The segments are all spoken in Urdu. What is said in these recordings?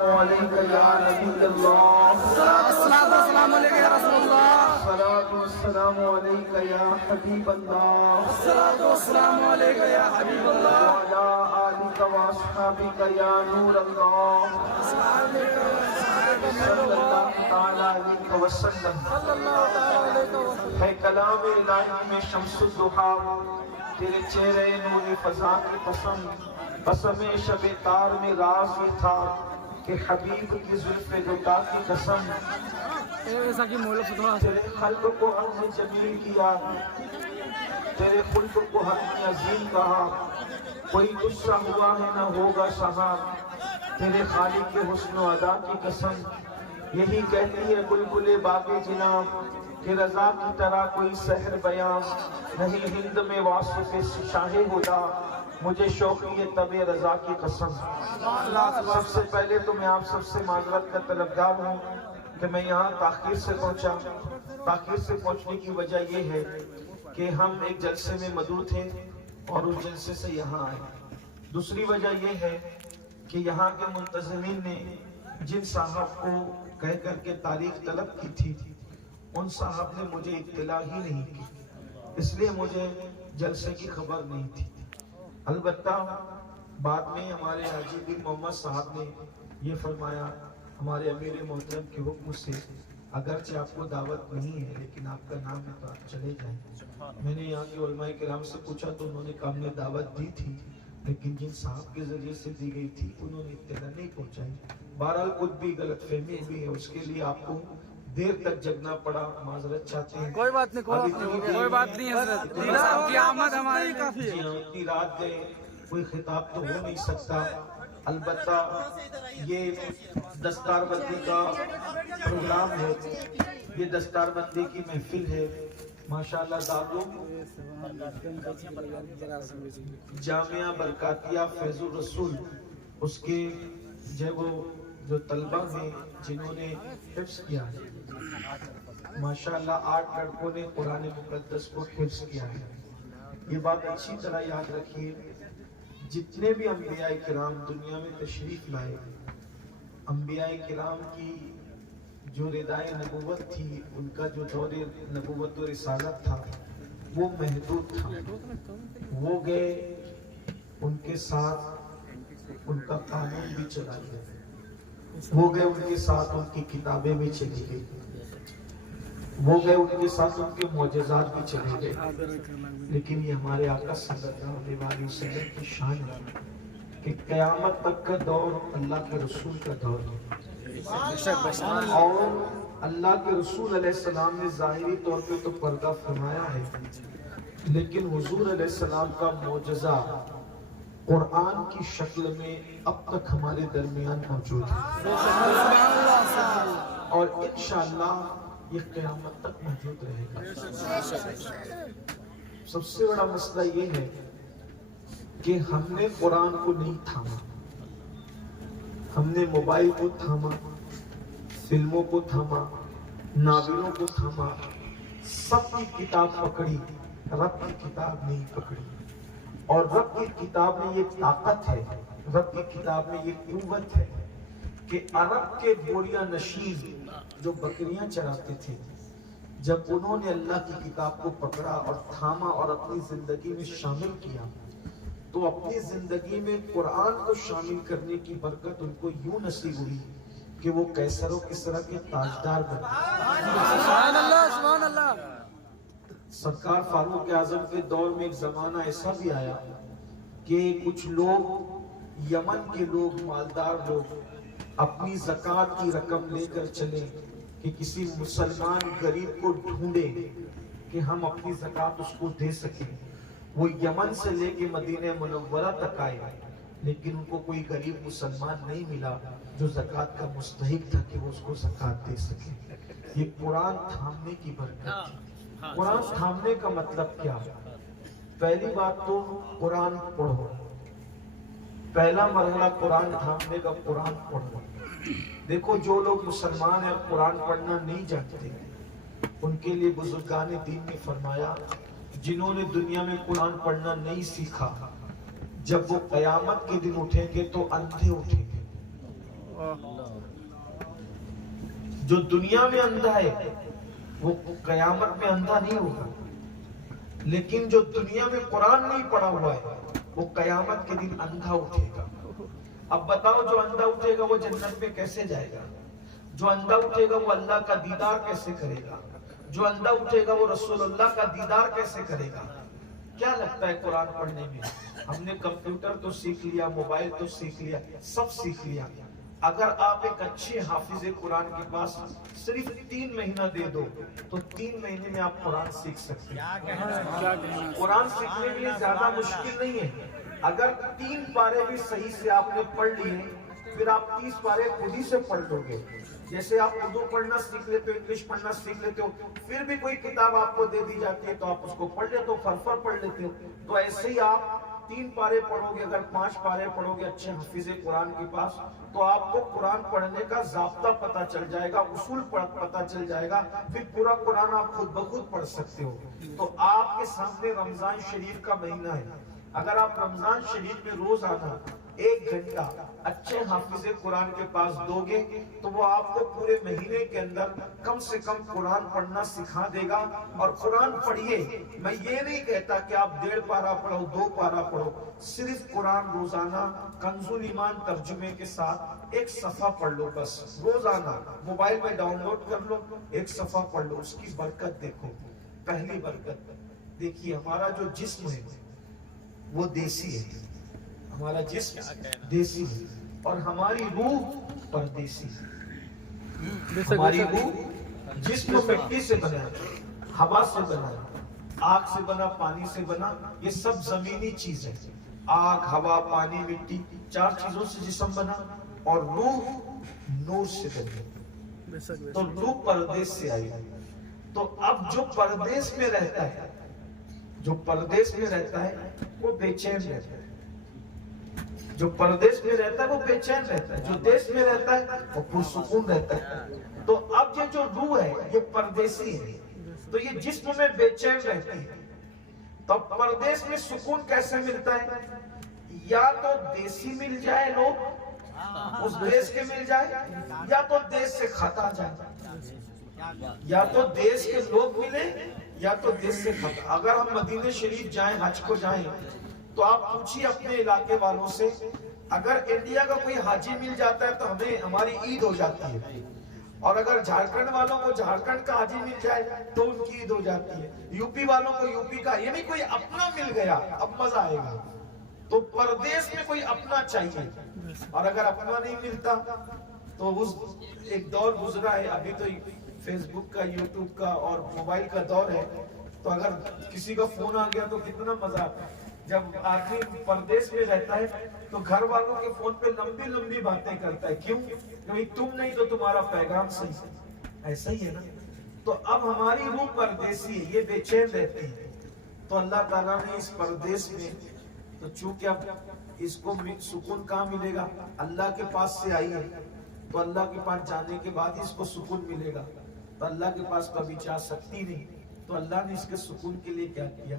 والسلام علیک یا نبی اللہ، الصلاۃ والسلام علیک یا رسول اللہ، الصلاۃ والسلام علیک یا حبیب اللہ، الصلاۃ والسلام علیک یا حبیب اللہ، وعلی آلک واصحابک یا نور اللہ، صلی اللہ تعالی علیہ وسلم۔ ہے کلام الہی میں شمس الضحیٰ، تیرے چہرے نور فضا کی قسم، قسم شب تار میں راز یہ تھا کہ حبیب کی زلف گدا کی قسم، تیرے خلق کو ہم نے جمیل کیا، تیرے خلق کو ہم نے عظیم کہا، کوئی غصہ ہوا ہے نہ ہوگا سہا، تیرے خالق کے حسن و ادا کی قسم۔ یہی کہتی ہے بلبل باغ جناں کہ رضا کی طرح کوئی سحر بیان نہیں ہند میں واصف شاہ ہدا، مجھے شوقی طب رضا کی قسم۔ سب سے پہلے تو میں آپ سب سے معذرت کا طلبگار ہوں کہ میں یہاں تاخیر سے پہنچا۔ تاخیر سے پہنچنے کی وجہ یہ ہے کہ ہم ایک جلسے میں مدعو تھے اور اس جلسے سے یہاں آئے۔ دوسری وجہ یہ ہے کہ یہاں کے منتظمین نے جن صاحب کو کہہ کر کے تاریخ طلب کی تھی، ان صاحب نے مجھے اطلاع ہی نہیں کی، اس لیے مجھے جلسے کی خبر نہیں تھی۔ البتہ بعد میں ہمارے حاجی بن محمد صاحب نے یہ فرمایا ہمارے امیر محترم کے حکم سے، اگرچہ آپ کو دعوت نہیں ہے لیکن آپ کا نام ہے تو آپ چلے جائیں۔ میں نے یہاں کے علماء کرام سے پوچھا تو انہوں نے کہا ہم نے دعوت دی تھی لیکن جن صاحب کے ذریعے سے دی گئی تھی انہوں نے اطلاع نہیں پہنچائی۔ بہرحال کچھ بھی غلط فہمی بھی ہے، اس کے لیے آپ کو دیر تک جگنا پڑا، معذرت چاہتے ہیں۔ کوئی بات نہیں، کوئی بات نہیں حضرت، صاحب کی آمد ہماری کافی ہے۔ اتنی رات گئے کوئی خطاب تو ہو نہیں سکتا، البتہ یہ دستار بندی کا پروگرام ہے، یہ دستار بندی کی محفل ہے۔ ماشاءاللہ جامعہ برکاتیہ فیض الرسول، اس کے جو طلبہ ہیں جنہوں نے حفظ کیا ہے، ماشاءاللہ 8 لڑکوں نے قرآن مقدس کو حفظ کیا ہے۔ یہ بات اچھی طرح یاد رکھیے، جتنے بھی انبیاء کرام دنیا میں تشریف لائے، انبیاء کرام کی جو ردائے نبوت تھی، ان کا جو دور نبوت و رسالت تھا وہ محدود تھا۔ وہ گئے، ان کے ساتھ ان کا قانون بھی چلا گیا، وہ گئے ان کے ساتھ ان کی کتابیں بھی چلی گئی، وہ گئے ان کے ساتھ ان کے معجزات بھی چلے گئے، لیکن یہ ہمارے آقا صلی اللہ علیہ وسلم کی شان ہے کہ قیامت تک کا دور اللہ کے رسول کا دور ہے، اور اللہ کے رسول علیہ السلام نے ظاہری طور پہ تو پردہ فرمایا ہے، لیکن حضور علیہ السلام کا معجزہ قرآن کی شکل میں اب تک ہمارے درمیان موجود ہے، اور انشاءاللہ یہ قیامت تک موجود رہے گا۔ سب سے بڑا مسئلہ یہ ہے کہ ہم نے قرآن کو نہیں تھاما، ہم نے موبائل کو تھاما، فلموں کو تھاما، ناولوں کو تھاما، سب کی کتاب پکڑی، رب کی کتاب نہیں پکڑی۔ اور رب کی کتاب میں یہ طاقت ہے، رب کی کتاب میں یہ قوت ہے کہ عرب کے بوریا نشین جو بکریاں چراتے تھے، جب انہوں نے اللہ کی کتاب کو پکڑا اور تھاما اور اپنی زندگی میں شامل کیا، تو اپنی زندگی میں قرآن کو شامل کرنے کی برکت ان کو یوں نصیب ہوئی کہ وہ قیصر و کسریٰ کے تاجدار بنے۔ سبحان اللہ، سبحان اللہ۔ سرکار فاروق اعظم کے دور میں ایک زمانہ ایسا بھی آیا کہ کچھ لوگ، یمن کے لوگ، مالدار لوگ اپنی زکوٰۃ کی رقم لے کر چلے کہ کسی مسلمان غریب کو ڈھونڈے کہ ہم اپنی زکوٰۃ اس کو دے سکیں۔ وہ یمن سے لے کے مدینہ منورہ تک آئے، لیکن ان کو کوئی غریب مسلمان نہیں ملا جو زکوٰۃ کا مستحق تھا کہ وہ اس کو زکوٰۃ دے سکے۔ یہ قرآن تھامنے کی برکت تھی۔ قرآن تھامنے کا مطلب کیا؟ پہلی بات تو قرآن پڑھو، پہلا مرحلہ قرآن تھامنے کا قرآن پڑھو۔ دیکھو جو لوگ مسلمان ہیں قرآن پڑھنا نہیں جانتے، ان کے لیے بزرگان دین نے فرمایا جنہوں نے دنیا میں قرآن پڑھنا نہیں سیکھا، جب وہ قیامت کے دن اٹھیں گے تو اندھے اٹھیں گے، جو دنیا میں اندھا ہے وہ قیامت میں اندھا نہیں ہوگا، لیکن جو دنیا میں قرآن نہیں پڑھا ہوا ہے وہ قیامت کے دن اندھا اٹھے گا۔ اب بتاؤ جو اندھا اٹھے گا وہ جنت میں کیسے جائے گا؟ جو اندھا اٹھے گا وہ اللہ کا دیدار کیسے کرے گا؟ جو اندھا اٹھے گا وہ رسول اللہ کا دیدار کیسے کرے گا؟ کیا لگتا ہے قرآن پڑھنے میں؟ ہم نے کمپیوٹر تو سیکھ لیا، موبائل تو سیکھ لیا، سب سیکھ لیا، اگر آپ ایک اچھے حافظ قرآن کے پاس صرف 3 مہینہ دے دو تو 3 مہینے میں آپ قرآن سیکھ سکتے ہیں۔ قرآن سیکھنے کے لیے زیادہ مشکل نہیں ہے، اگر 3 پارے بھی صحیح سے آپ نے پڑھ لیے پھر آپ 30 پارے خود ہی سے پڑھ لو گے۔ جیسے آپ اردو پڑھنا سیکھ لیتے ہو، انگلش پڑھنا سیکھ لیتے ہو، پھر بھی کوئی کتاب آپ کو دے دی جاتی ہے تو آپ اس کو پڑھ لیتے ہو، فرفر پڑھ لیتے ہو۔ تو ایسے ہی آپ 3 پارے پڑھو گے، اگر 5 پارے پڑھو گے اچھے حافظ قرآن کے پاس تو آپ کو قرآن پڑھنے کا ضابطہ پتہ چل جائے گا، اصول پتہ چل جائے گا، پھر پورا قرآن آپ خود بخود پڑھ سکتے ہو۔ تو آپ کے سامنے رمضان شریف کا مہینہ ہے، اگر آپ رمضان شریف میں روزانہ 1 گھنٹہ اچھے حافظ قرآن کے پاس دو گے تو وہ آپ کو پورے مہینے کے اندر کم سے کم قرآن پڑھنا سکھا دے گا۔ اور قرآن پڑھیے، میں یہ نہیں کہتا کہ آپ 1.5 پارہ پڑھو، 2 پارہ پڑھو، صرف قرآن روزانہ کنز الایمان ترجمے کے ساتھ 1 صفحہ پڑھ لو، بس روزانہ موبائل میں ڈاؤن لوڈ کر لو، 1 صفحہ پڑھ لو، اس کی برکت دیکھو۔ پہلی برکت دیکھیے، ہمارا جو جسم ہے وہ دیسی ہے، ہمارا جسم دیسی ہے اور ہماری روح پردیسی ہے۔ ہماری روح جسم مٹی سے بنا ہے، ہوا سے بنا ہے، آگ سے بنا، پانی سے بنا، یہ سب زمینی چیز ہے۔ آگ، ہوا، پانی، مٹی، 4 چیزوں سے جسم بنا، اور روح نور سے بنا، تو روح پردیس سے آئی۔ تو اب جو پردیس میں رہتا ہے، جو پردیس میں رہتا ہے وہ بے چین رہتا ہے، جو پردیس میں رہتا ہے وہ بے چین رہتا ہے، جو دیش میں رہتا ہے وہ پرسکون رہتا ہے۔ تو اب یہ جو روح ہے یہ پردیسی ہے، تو یہ جسم میں بے چین رہتی ہے۔ تو پردیس میں سکون کیسے ملتا ہے؟ یا تو دیسی مل جائے، لوگ اس دیش کے مل جائے، یا تو دیش سے خطا جائے، یا تو دیش کے لوگ ملے یا تو دیش سے خطا۔ اگر ہم مدینہ شریف جائیں، حج کو جائیں، تو آپ پوچھیے اپنے علاقے والوں سے، اگر انڈیا کا کوئی حاجی مل جاتا ہے تو ہماری عید ہو جاتی ہے، اور اگر جھارکھنڈ والوں کو جھارکھنڈ کا حاجی مل جائے تو ان کی عید ہو جاتی ہے، یوپی والوں کو یوپی کا، یعنی کوئی اپنا مل گیا اب مزہ آئے گا۔ تو پردیس میں کوئی اپنا چاہیے، اور اگر اپنا نہیں ملتا تو ایک دور گزرا ہے، ابھی تو فیس بک کا، یوٹیوب کا اور موبائل کا دور ہے، تو اگر کسی کا فون آ گیا تو کتنا مزہ آتا ہے۔ جب آدمی پردیس میں رہتا ہے تو گھر والوں کے فون پہ لمبی لمبی باتیں کرتا ہے، کیوں؟ کہ تم نہیں تو تمہارا پیغام صحیح، ایسا ہی ہے نا۔ تو اب ہماری روح پردیسی ہے، یہ بے چین رہتی ہے۔ تو اللہ تعالیٰ نے اس پردیس میں، تو چونکہ اب اس کو سکون کہاں ملے گا؟ اللہ کے پاس سے آئی ہے، تو اللہ کے پاس جانے کے بعد اس کو سکون ملے گا، تو اللہ کے پاس کبھی جا سکتی نہیں۔ تو اللہ نے اس کے سکون کے لیے کیا کیا؟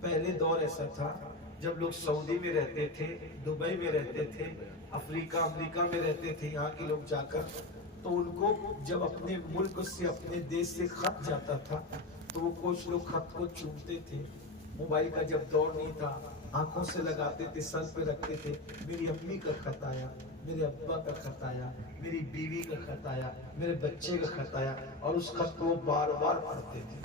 پہلے دور ایسا تھا جب لوگ سعودی میں رہتے تھے، دبئی میں رہتے تھے، افریقہ، امریکہ میں رہتے تھے، یہاں کے لوگ جا کر، تو ان کو جب اپنے ملک سے، اپنے دیش سے خط جاتا تھا تو وہ کچھ لوگ خط کو چومتے تھے۔ موبائل کا جب دور نہیں تھا، آنکھوں سے لگاتے تھے، سر پہ رکھتے تھے، میری امی کا خط آیا، میرے ابا کا خط آیا، میری بیوی کا خط آیا، میرے بچے کا خط آیا، اور اس خط کو وہ بار بار پڑھتے تھے۔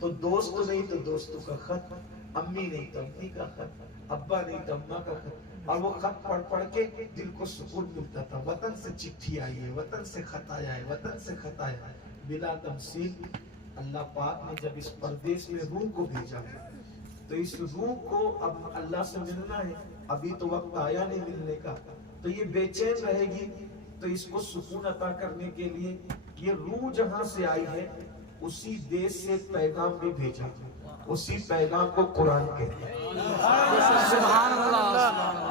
تو دوست نہیں تو دوستوں کا خط، امی نہیں تو امی کا خط، ابا نہیں تو اماں کا خط، اور وہ خط پڑھ پڑھ کے دل کو سکون ملتا تھا۔ وطن سے چٹھی آئی ہے، وطن سے خط آیا ہے، وطن سے خط آیا ہے، بلا تمثیل۔ اللہ پاک نے جب اس پردیس میں روح کو بھیجا تو اس روح کو اب اللہ سے ملنا ہے، ابھی تو وقت آیا نہیں ملنے کا، تو یہ بے چین رہے گی۔ تو اس کو سکون عطا کرنے کے لیے یہ روح جہاں سے آئی ہے اسی دیش سے پیغام بھی بھیجا، اسی پیغام کو قرآن کہتے ہیں۔ سبحان اللہ۔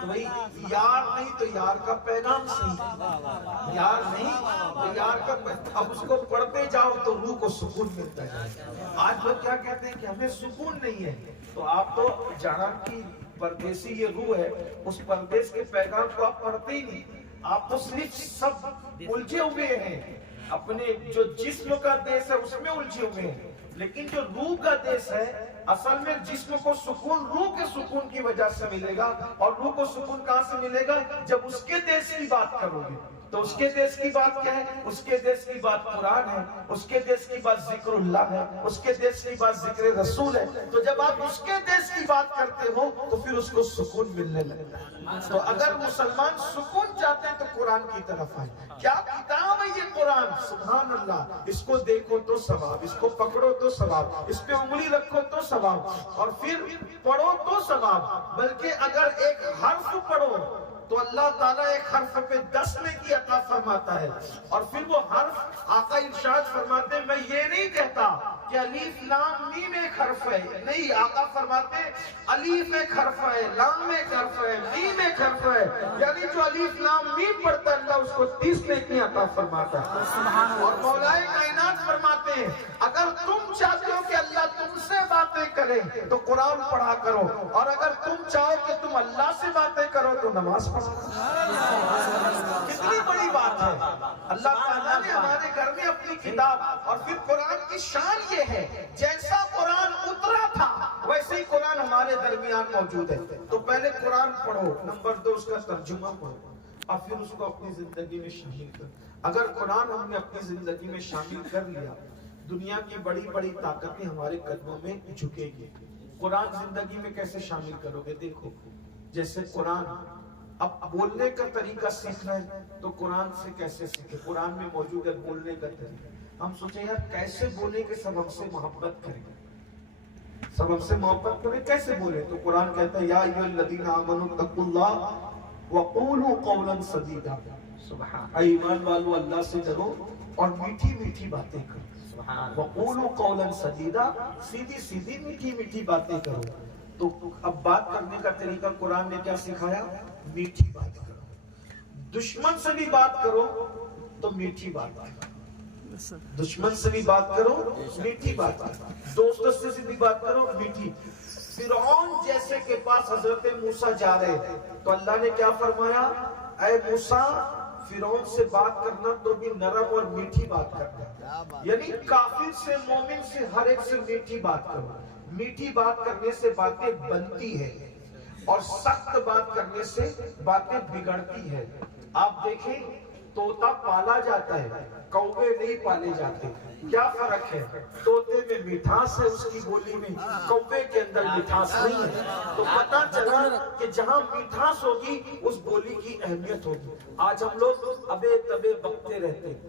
تو بھائی یار نہیں تو یار کا پیغام صحیح، یار نہیں تو یار کا پیغام، اب اس کو پڑھتے جاؤ تو روح کو سکون ملتا ہے۔ آج لوگ کیا کہتے ہیں کہ ہمیں سکون نہیں ہے، تو آپ تو جہاں کی پردیسی یہ روح ہے، اس پردیس کے پیغام کو آپ پڑھتے ہی نہیں۔ آپ تو صرف سب الجھے ہوئے ہیں، اپنے جو جسم کا دیش ہے اس میں الجھے ہوئے ہیں، لیکن جو روح کا دیش ہے اصل میں جسم کو سکون روح کے سکون کی وجہ سے ملے گا، اور روح کو سکون کہاں سے ملے گا؟ جب اس کے دیش کی بات کرو گے۔ تو اس کے دیش کی بات کیا ہے؟ اس کے دیش کی بات قرآن ہے، اس کے دیش کی بات ذکر اللہ ہے، اس کے دیش کی بات ذکر رسول ہے۔ تو جب آپ اس کے دیش کی بات کرتے ہو تو پھر اس کو سکون ملنے لگتا ہے۔ تو اگر مسلمان سکون چاہتے ہیں تو قرآن کی طرف آئے۔ کیا کتاب ہے یہ قرآن! سبحان اللہ! اس کو دیکھو تو ثواب، اس کو پکڑو تو ثواب، اس پہ انگلی رکھو تو ثواب، اور پھر پڑھو تو ثواب۔ بلکہ اگر ایک حرف پڑھو تو اللہ تعالیٰ ایک حرف پہ 10 نیکی عطا فرماتا ہے، اور پھر وہ حرف آقا ارشاد فرماتے ہیں میں یہ نہیں کہتا کہ الف لام میم ایک حرف ہے، نہیں، آقا فرماتے ہیں الف ایک حرف ہے، لام ایک حرف ہے، میم ایک حرف ہے، یعنی جو الف لام میم پڑھتا ہے اللہ اس کو 30 نیکی عطا فرماتا ہے۔ اور مولا کائنات فرماتے ہیں اگر تم چاہتے ہو کہ اللہ تم سے باتیں کرے تو قرآن پڑھا کرو، اور اگر تم چاہو کہ تم اللہ سے باتیں کرو تو نماز پڑھو۔ کتنی بڑی بات ہے! اللہ تعالیٰ نے ہمارے گھر میں اپنی کتاب، اور پھر قرآن کی شان یہ ہے جیسا قرآن اترا تھا ویسے ہی قرآن ہمارے درمیان موجود ہے۔ تو پہلے قرآن پڑھو، نمبر 2 اس کا ترجمہ پڑھو، اور پھر اس کو اپنی زندگی میں شامل کرو۔ اگر قرآن ہم نے اپنی زندگی میں شامل کر لیا، دنیا کی بڑی بڑی طاقتیں ہمارے قدموں میں جھکے گی۔ قرآن زندگی میں کیسے شامل کرو گے؟ دیکھو، جیسے قرآن اب بولنے کا طریقہ سیکھنا ہے تو قرآن سے کیسے سیکھے؟ قرآن میں موجود ہے بولنے کا طریقہ۔ ہم سوچیں یار کیسے بولے کہ سب ہم سے محبت کریں، سب ہم سے محبت کریں، کیسے بولے؟ تو قرآن کہتا ہے یا ایھا الذین آمنوا اتقوا اللہ وقولوا قولا سدیدا، اے ایمان والو اللہ سے ڈرو اور میٹھی میٹھی باتیں کرو، وقولوا قولا سدیدا، سیدھی سیدھی میٹھی میٹھی باتیں کرو۔ تو اب بات کرنے کا طریقہ قرآن نے کیا سکھایا؟ میٹھی بات کرو۔ دشمن سے بھی بات کرو تو میٹھی بات کرو، دشمن سے بھی بات کرو میٹھی بات کرو، دوستوں سے بھی بات کرو میٹھی۔ فرعون جیسے کے پاس حضرت موسیٰ جا رہے تھے تو اللہ نے کیا فرمایا؟ اے موسیٰ فرعون سے بات کرنا تو بھی نرم اور میٹھی بات کرنا، یعنی کافر سے مومن سے ہر ایک سے میٹھی بات کرو۔ میٹھی بات کرنے سے باتیں بنتی ہیں، اور سخت بات کرنے سے باتیں بگڑتی ہیں۔ آپ دیکھیں طوطا پالا جاتا ہے، کوے نہیں پالے جاتے، کیا فرق ہے؟ طوطے میں مٹھاس ہے اس کی بولی میں، کوے کے اندر مٹھاس نہیں ہے۔ تو پتہ چلا کہ جہاں مٹھاس ہوگی اس بولی کی اہمیت ہوگی۔ آج ہم لوگ ابے تبے بکتے رہتے ہیں۔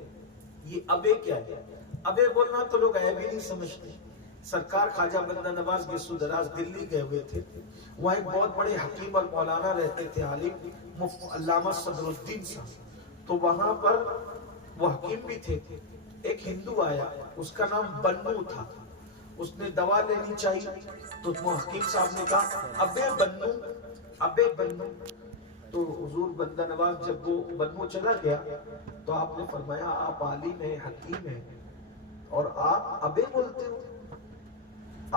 یہ ابے کیا ہے؟ ابے بولنا تو لوگ عیب ہی نہیں سمجھتے۔ سرکار خواجہ بندہ نواز گیسو دراز دلی گئے ہوئے تھے، وہاں ایک بہت بڑے حکیم اور مولانا رہتے تھے، عالم علامہ صدر الدین صاحب۔ تو وہاں پر وہ حکیم بھی تھے، ایک ہندو آیا، اس کا نام بنو تھا، اس نے دوا لینی چاہیے تو وہ حکیم صاحب نے کہا ابے بنو، ابے بنو۔ تو حضور بندہ نواز جب وہ بنو چلا گیا تو آپ نے فرمایا آپ عالم ہیں، حکیم ہیں، اور آپ ابے بولتے ہو؟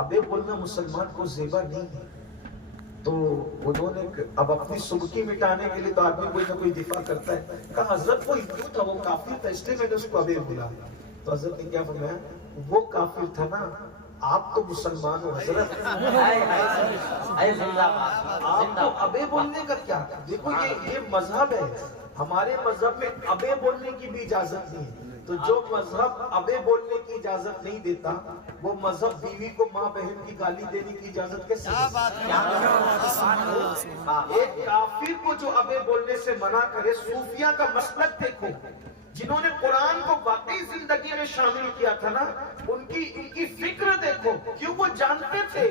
ابے بولنا مسلمان کو زیبا نہیں ہے۔ تو انہوں نے اب اپنی سبکی مٹانے کے لیے تو آدمی کوئی نہ کوئی دفاع کرتا ہے، کہا حضرت وہ ہندو تھا، وہ کافر تھا، اس لیے میں نے اس کو ابے بولا۔ تو حضرت نے کیا فرمایا؟ وہ کافر تھا نا، آپ تو مسلمان ہو حضرت، آپ کو ابے بولنے کا کیا؟ دیکھو یہ مذہب ہے، ہمارے مذہب میں ابے بولنے کی بھی اجازت نہیں ہے۔ تو جو مذہب ابے بولنے کی اجازت نہیں دیتا وہ مذہب بیوی کو ماں بہن کی گالی دینے کی اجازت کیسے دیتا؟ ایک کافر کو جو ابے بولنے سے منع کرے، صوفیہ کا مسلک دیکھو، جنہوں نے قرآن کو واقعی زندگی میں شامل کیا تھا نا، ان کی فکر دیکھو، کیوں وہ جانتے تھے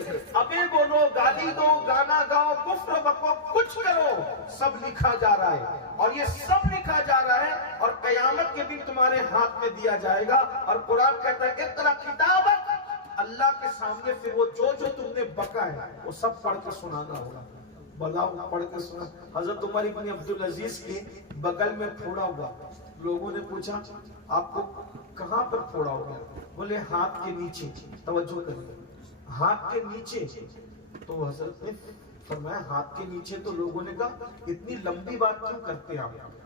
ابے بولو، گالی دو، گانا گاؤ، کفر بکو، کچھ کرو، سب لکھا جا رہا ہے، اور یہ سب لکھا جا رہا ہے اور قیامت کے دن تمہارے ہاتھ میں دیا جائے گا۔ اور قرآن کہتا ہے اقرأ کتابک، اللہ کے سامنے پھر وہ جو تم نے بکا ہے وہ سب پڑھ کے سنانا ہوگا۔ بلاؤ پڑھ کے سنا۔ حضرت عمر بن عبدالعزیز کے بغل میں پھوڑا ہوا، لوگوں نے پوچھا آپ کو کہاں پر پھوڑا ہو گیا؟ بولے ہاتھ کے نیچے۔ توجہ کریں، ہاتھ کے نیچے۔ تو حضرت نے فرمایا ہاتھ کے نیچے، تو لوگوں نے کہا اتنی لمبی بات کیوں کرتے ہیں آپ؟